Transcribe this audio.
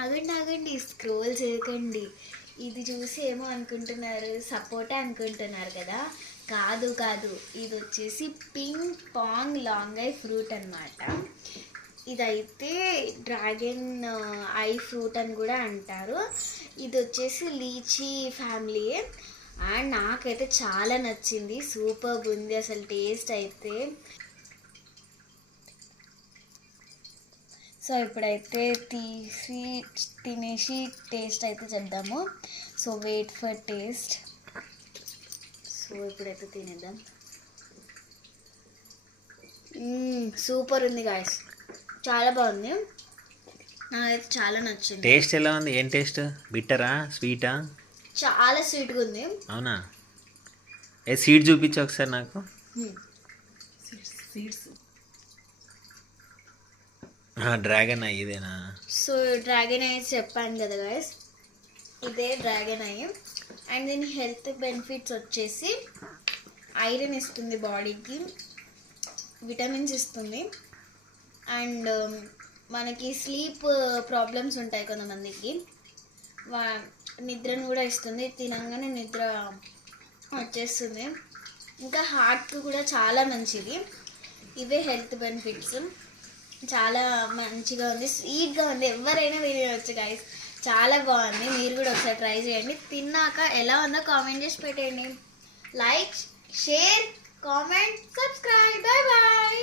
ఆగండి ఆగండి, స్క్రోల్ చేయకండి. ఇది చూసి ఏమో అనుకుంటున్నారు, సపోటా అనుకుంటున్నారు కదా. కాదు కాదు, ఇది వచ్చేసి ping pong long eye fruit అనమాట. ఇదైతే డ్రాగన్ ఐ ఫ్రూట్ అని కూడా అంటారు. ఇది వచ్చేసి లీచీ ఫ్యామిలీ. అండ్ నాకైతే చాలా నచ్చింది, సూపర్ ఉంది అసలు టేస్ట్ అయితే. సో ఇప్పుడైతే తీసి తినేసి టేస్ట్ అయితే చేద్దాము. So wait for taste. So ఇప్పుడైతే తినేద్దాం. సూపర్ ఉంది గాయస్, చాలా బాగుంది, నాకైతే చాలా నచ్చింది. టేస్ట్ ఎలా ఉంది? ఏం టేస్ట్? బిట్టరా, స్వీటా? చాలా స్వీట్గా ఉంది. అవునా? ఏ సీడ్ చూపించు ఒకసారి నాకు. సీడ్స్ డ్రాగన్ ఐ ఇదేనా? సో డ్రాగన్ ఐ చెప్పాను కదా గైస్, ఇదే డ్రాగన్ ఐ. అండ్ దీని హెల్త్ బెనిఫిట్స్ వచ్చేసి ఐరన్ ఇస్తుంది బాడీకి, విటమిన్స్ ఇస్తుంది. అండ్ మనకి స్లీప్ ప్రాబ్లమ్స్ ఉంటాయి కొంతమందికి, నిద్రను కూడా ఇస్తుంది, తినగానే నిద్ర వచ్చేస్తుంది. ఇంకా హార్ట్కి కూడా చాలా మంచిది. ఇవే హెల్త్ బెనిఫిట్స్. చాలా మంచిగా ఉంది, స్వీట్గా ఉంది, ఎవరైనా తినవచ్చు గైస్, చాలా బాగుంది. మీరు కూడా ఒకసారి ట్రై చేయండి. తిన్నాక ఎలా ఉందో కామెంట్ చేసి పెట్టండి. Like, share, comment, subscribe. Bye bye.